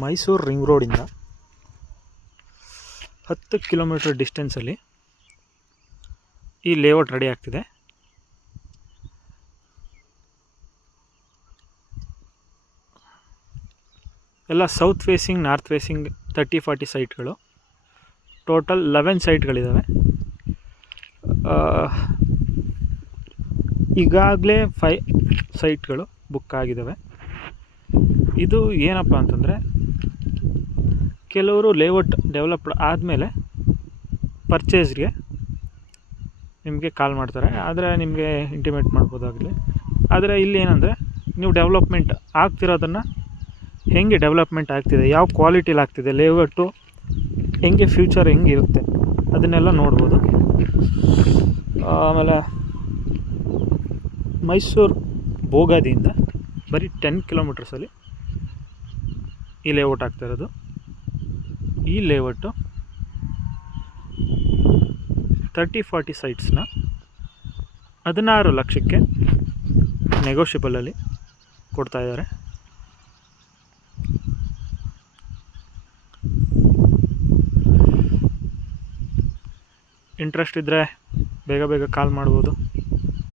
Mysuru ring ರೋಡಿಂದ 10 kilometre ಡಿಸ್ಟೆನ್ಸಲ್ಲಿ ಈ layout ready ಆಗ್ತಿದೆ. ಎಲ್ಲ ಸೌತ್ ಫೇಸಿಂಗ್, ನಾರ್ತ್ ಫೇಸಿಂಗ್ 30-40 ಸೈಟ್ಗಳು. ಟೋಟಲ್ 11 ಸೈಟ್ಗಳಿದ್ದಾವೆ. ಈಗಾಗಲೇ 5 ಸೈಟ್ಗಳು ಬುಕ್ ಆಗಿದ್ದಾವೆ. ಇದು ಏನಪ್ಪ ಅಂತಂದರೆ, ಕೆಲವರು ಲೇಔಟ್ ಡೆವಲಪ್ಡ್ ಆದಮೇಲೆ ಪರ್ಚೇಸ್ಗೆ ನಿಮಗೆ ಕಾಲ್ ಮಾಡ್ತಾರೆ, ಆದರೆ ನಿಮಗೆ ಇಂಟಿಮೇಟ್ ಮಾಡ್ಬೋದಾಗಲಿ. ಆದರೆ ಇಲ್ಲಿ ಏನಂದರೆ, ನೀವು ಡೆವಲಪ್ಮೆಂಟ್ ಆಗ್ತಿರೋದನ್ನು ಹೆಂಗೆ ಡೆವಲಪ್ಮೆಂಟ್ ಆಗ್ತಿದೆ, ಯಾವ ಕ್ವಾಲಿಟಿಲಿ ಆಗ್ತಿದೆ, ಲೇಔಟು ಹೆಂಗೆ, ಫ್ಯೂಚರ್ ಹೆಂಗಿರುತ್ತೆ ಅದನ್ನೆಲ್ಲ ನೋಡ್ಬೋದು. ಆಮೇಲೆ ಮೈಸೂರು ಬೋಗಾದಿಯಿಂದ ಬರೀ 10 ಕಿಲೋಮೀಟರ್ಸಲ್ಲಿ ಈ ಲೇಔಟ್ ಆಗ್ತಾ ಇರೋದು. ಈ ಲೇಔಟು 30-40 ಸೈಟ್ಸ್ನ 16 ಲಕ್ಷಕ್ಕೆ ನೆಗೋಷಿಯಬಲಲ್ಲಿ ಕೊಡ್ತಾಯಿದ್ದಾರೆ. ಇಂಟ್ರೆಸ್ಟ್ ಇದ್ದರೆ ಬೇಗ ಕಾಲ್ ಮಾಡ್ಬೋದು.